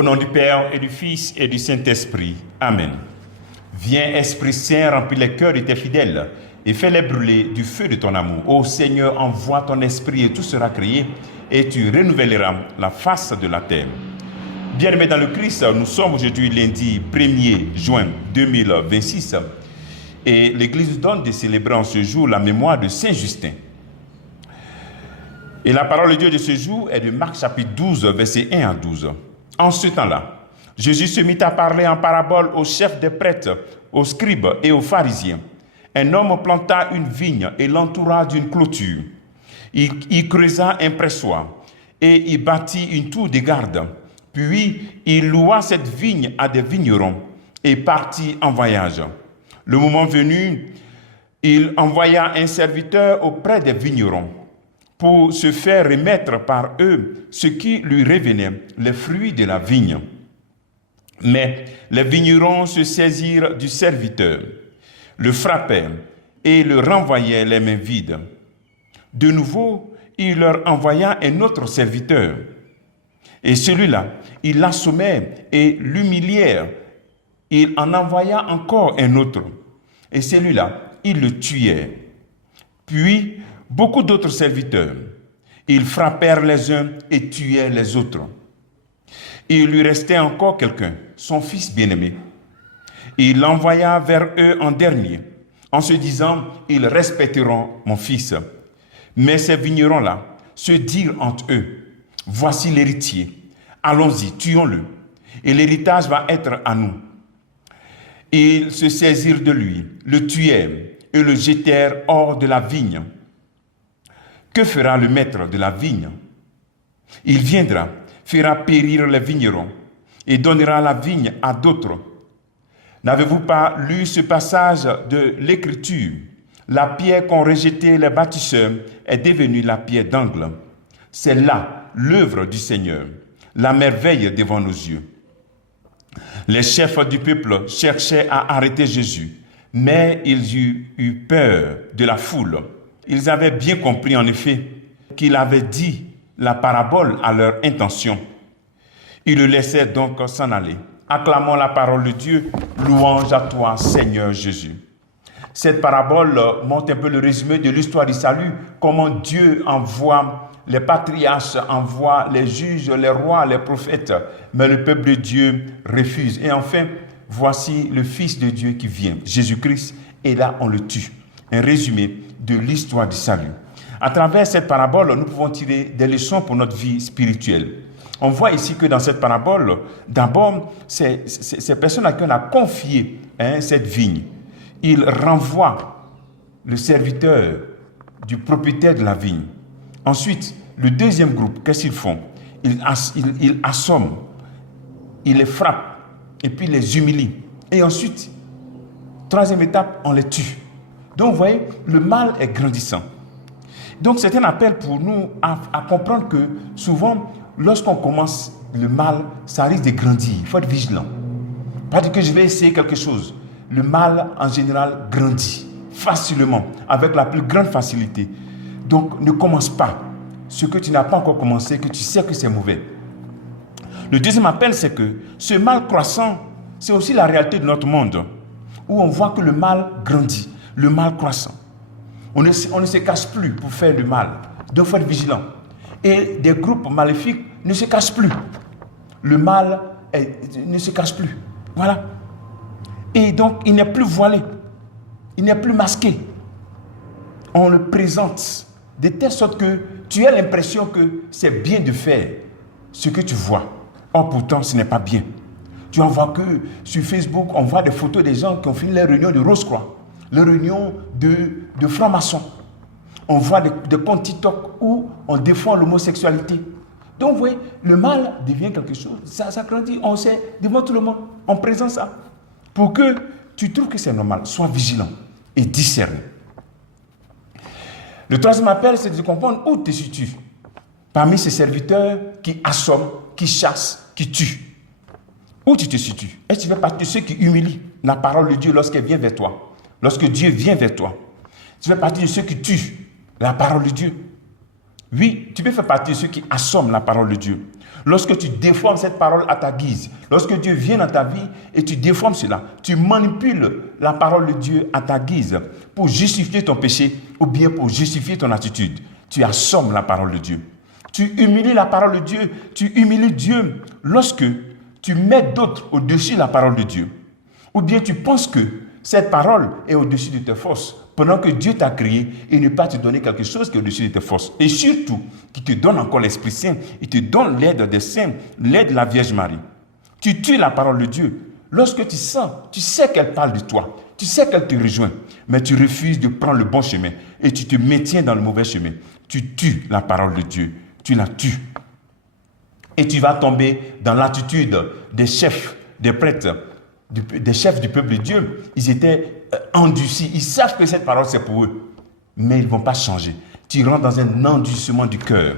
Au nom du Père et du Fils et du Saint-Esprit. Amen. Viens, Esprit Saint, remplis les cœurs de tes fidèles et fais-les brûler du feu de ton amour. Ô Seigneur, envoie ton esprit et tout sera créé et tu renouvelleras la face de la terre. Bien-aimés dans le Christ, nous sommes aujourd'hui lundi 1er juin 2026 et l'Église nous donne de célébrer en ce jour la mémoire de Saint Justin. Et la parole de Dieu de ce jour est de Marc chapitre 12, versets 1 à 12. En ce temps-là, Jésus se mit à parler en parabole aux chefs des prêtres, aux scribes et aux pharisiens. Un homme planta une vigne et l'entoura d'une clôture. Il creusa un pressoir et y bâtit une tour de garde. Puis il loua cette vigne à des vignerons et partit en voyage. Le moment venu, il envoya un serviteur auprès des vignerons pour se faire remettre par eux ce qui lui revenait, les fruits de la vigne. Mais les vignerons se saisirent du serviteur, le frappèrent et le renvoyèrent les mains vides. De nouveau, il leur envoya un autre serviteur. Et celui-là, ils l'assommèrent et l'humilièrent. Il en envoya encore un autre. Et celui-là, ils le tuèrent. Puis, beaucoup d'autres serviteurs. Ils frappèrent les uns et tuèrent les autres. Il lui restait encore quelqu'un, son fils bien-aimé. Il l'envoya vers eux en dernier, en se disant, ils respecteront mon fils. Mais ces vignerons-là se dirent entre eux, voici l'héritier, allons-y, tuons-le, et l'héritage va être à nous. Ils se saisirent de lui, le tuèrent et le jetèrent hors de la vigne. Que fera le maître de la vigne? Il viendra, fera périr les vignerons et donnera la vigne à d'autres. N'avez-vous pas lu ce passage de l'Écriture? La pierre qu'ont rejetée les bâtisseurs est devenue la pierre d'angle. C'est là l'œuvre du Seigneur, la merveille devant nos yeux. Les chefs du peuple cherchaient à arrêter Jésus, mais ils eurent peur de la foule. Ils avaient bien compris en effet qu'il avait dit la parabole à leur intention. Ils le laissaient donc s'en aller. Acclamons la parole de Dieu, louange à toi Seigneur Jésus. Cette parabole montre un peu le résumé de l'histoire du salut, comment Dieu envoie les patriarches, envoie les juges, les rois, les prophètes, mais le peuple de Dieu refuse. Et enfin, voici le Fils de Dieu qui vient, Jésus-Christ, et là on le tue. Un résumé de l'histoire du salut. À travers cette parabole, nous pouvons tirer des leçons pour notre vie spirituelle. On voit ici que dans cette parabole, d'abord, ces personnes à qui on a confié cette vigne, ils renvoient le serviteur du propriétaire de la vigne. Ensuite, le deuxième groupe, qu'est-ce qu'ils font? Ils assomment, ils les frappent et puis ils les humilient. Et ensuite, troisième étape, on les tue. Donc, vous voyez, le mal est grandissant. Donc, c'est un appel pour nous à comprendre que souvent, lorsqu'on commence le mal, ça risque de grandir. Il faut être vigilant. Pas dire que je vais essayer quelque chose. Le mal, en général, grandit facilement, avec la plus grande facilité. Donc, ne commence pas ce que tu n'as pas encore commencé, que tu sais que c'est mauvais. Le deuxième appel, c'est que ce mal croissant, c'est aussi la réalité de notre monde, où on voit que le mal grandit. Le mal croissant. On ne se cache plus pour faire le mal. Donc, il faut être vigilant. Et des groupes maléfiques ne se cachent plus. Le mal ne se cache plus. Voilà. Et donc, il n'est plus voilé. Il n'est plus masqué. On le présente de telle sorte que tu as l'impression que c'est bien de faire ce que tu vois. Or, pourtant, ce n'est pas bien. Tu en vois que sur Facebook, on voit des photos des gens qui ont fini leur réunion de Rose-Croix. Les réunions de francs-maçons. On voit des comptes TikTok où on défend l'homosexualité. Donc, vous voyez, le mal devient quelque chose. Ça grandit, on sait, devant tout le monde, on présente ça. Pour que tu trouves que c'est normal, sois vigilant et discerné. Le troisième appel, c'est de comprendre où te situes. Parmi ces serviteurs qui assomment, qui chassent, qui tuent. Où tu te situes? Est-ce que tu fais partie de ceux qui humilient la parole de Dieu lorsqu'elle vient vers toi? Lorsque Dieu vient vers toi, tu fais partie de ceux qui tuent la parole de Dieu. Oui, tu peux faire partie de ceux qui assomment la parole de Dieu. Lorsque tu déformes cette parole à ta guise, lorsque Dieu vient dans ta vie et tu déformes cela, tu manipules la parole de Dieu à ta guise pour justifier ton péché ou bien pour justifier ton attitude. Tu assommes la parole de Dieu. Tu humilies la parole de Dieu. Tu humilies Dieu lorsque tu mets d'autres au-dessus de la parole de Dieu. Ou bien tu penses que cette parole est au-dessus de tes forces, pendant que Dieu t'a créé et ne pas te donner quelque chose qui est au-dessus de tes forces. Et surtout, qui te donne encore l'Esprit Saint, il te donne l'aide des saints, l'aide de la Vierge Marie. Tu tues la parole de Dieu. Lorsque tu sens, tu sais qu'elle parle de toi, tu sais qu'elle te rejoint, mais tu refuses de prendre le bon chemin et tu te maintiens dans le mauvais chemin. Tu tues la parole de Dieu, tu la tues. Et tu vas tomber dans l'attitude des chefs, des prêtres, des chefs du peuple de Dieu. Ils étaient endurcis, ils savent que cette parole c'est pour eux, mais ils ne vont pas changer. Tu rentres dans un endurcissement du cœur.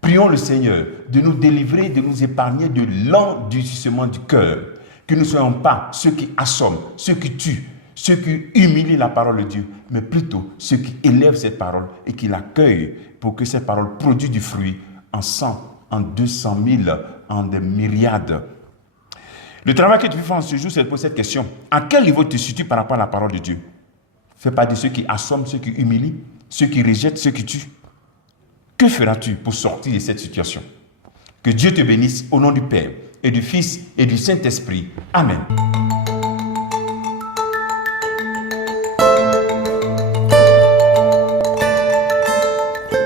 Prions le Seigneur de nous délivrer, de nous épargner de l'endurcissement du cœur. Que nous ne soyons pas ceux qui assomment, ceux qui tuent, ceux qui humilient la parole de Dieu, mais plutôt ceux qui élèvent cette parole et qui l'accueillent pour que cette parole produise du fruit en 100, en 200 000, en des myriades. Le travail que tu veux faire en ce jour, c'est de poser cette question. À quel niveau tu te situes par rapport à la parole de Dieu? Fais pas de ceux qui assomment, ceux qui humilient, ceux qui rejettent, ceux qui tuent. Que feras-tu pour sortir de cette situation? Que Dieu te bénisse au nom du Père et du Fils et du Saint-Esprit. Amen.